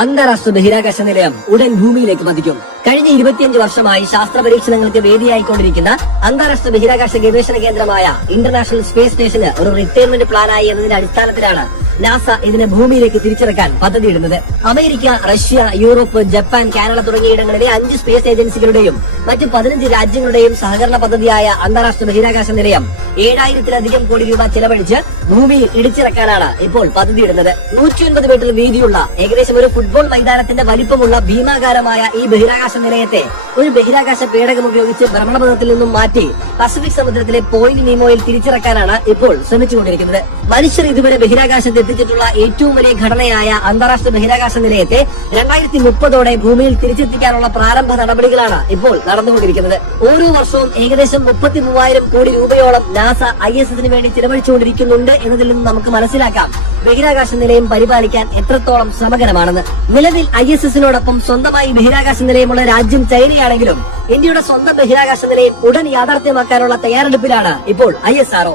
അന്താരാഷ്ട്ര ബഹിരാകാശ നിലയം ഉടൻ ഭൂമിയിലേക്ക് പതിക്കും. കഴിഞ്ഞ 25 വർഷമായി ശാസ്ത്ര പരീക്ഷണങ്ങൾക്ക് വേദിയായിക്കൊണ്ടിരിക്കുന്ന അന്താരാഷ്ട്ര ബഹിരാകാശ ഗവേഷണ കേന്ദ്രമായ ഇന്റർനാഷണൽ സ്പേസ് സ്റ്റേഷന് ഒരു റിട്ടയർമെന്റ് പ്ലാനായി എന്നതിന്റെ അടിസ്ഥാനത്തിലാണ് നാസ ഇതിനെ ഭൂമിയിലേക്ക് തിരിച്ചിറക്കാൻ പദ്ധതിയിടുന്നത്. America, Russia, Europe, Japan, Canada തുടങ്ങിയിടങ്ങളിലെ 5 സ്പേസ് ഏജൻസികളുടെയും മറ്റ് 15 രാജ്യങ്ങളുടെയും സഹകരണ പദ്ധതിയായ അന്താരാഷ്ട്ര ബഹിരാകാശ നിലയം 7000-ലധികം കോടി രൂപ ചെലവഴിച്ച് ഭൂമിയിൽ ഇടിച്ചിറക്കാനാണ് ഇപ്പോൾ പദ്ധതിയിടുന്നത്. 150 മീറ്റർ വീതിയുള്ള ഏകദേശം ഒരു ഫുട്ബോൾ മൈതാനത്തിന്റെ വലിപ്പമുള്ള ഭീമാകാരമായ ഈ ബഹിരാകാശ നിലയത്തെ ഒരു ബഹിരാകാശ പേടകം ഉപയോഗിച്ച് ഭ്രമണപഥത്തിൽ നിന്നും മാറ്റി പസഫിക് സമുദ്രത്തിലെ പോയിന്റ് നീമോയിൽ തിരിച്ചിറക്കാനാണ് ഇപ്പോൾ ശ്രമിച്ചുകൊണ്ടിരിക്കുന്നത്. മനുഷ്യർ ഇതുവരെ ബഹിരാകാശത്ത് എത്തിച്ചിട്ടുള്ള ഏറ്റവും വലിയ ഘടനയായ അന്താരാഷ്ട്ര ബഹിരാകാശ നിലയത്തെ 2030 ഭൂമിയിൽ തിരിച്ചെത്തിക്കാനുള്ള പ്രാരംഭ നടപടികളാണ് ഇപ്പോൾ നടന്നുകൊണ്ടിരിക്കുന്നത്. ഓരോ വർഷവും ഏകദേശം 33,000 കോടി രൂപയോളം നാസ ISS-ന് വേണ്ടി ചിലവഴിച്ചുകൊണ്ടിരിക്കുന്നുണ്ട് എന്നതിൽ നിന്ന് നമുക്ക് മനസ്സിലാക്കാം ബഹിരാകാശ നിലയം പരിപാലിക്കാൻ എത്രത്തോളം ശ്രമകരമാണെന്ന്. നിലവിൽ ISS-നോടൊപ്പം സ്വന്തമായി ബഹിരാകാശ നിലയമുള്ള രാജ്യം ചൈനയാണെങ്കിലും ഇന്ത്യയുടെ സ്വന്തം ബഹിരാകാശ നിലയം ഉടൻ യാഥാർത്ഥ്യമാക്കാനുള്ള തയ്യാറെടുപ്പിലാണ് ഇപ്പോൾ ISRO.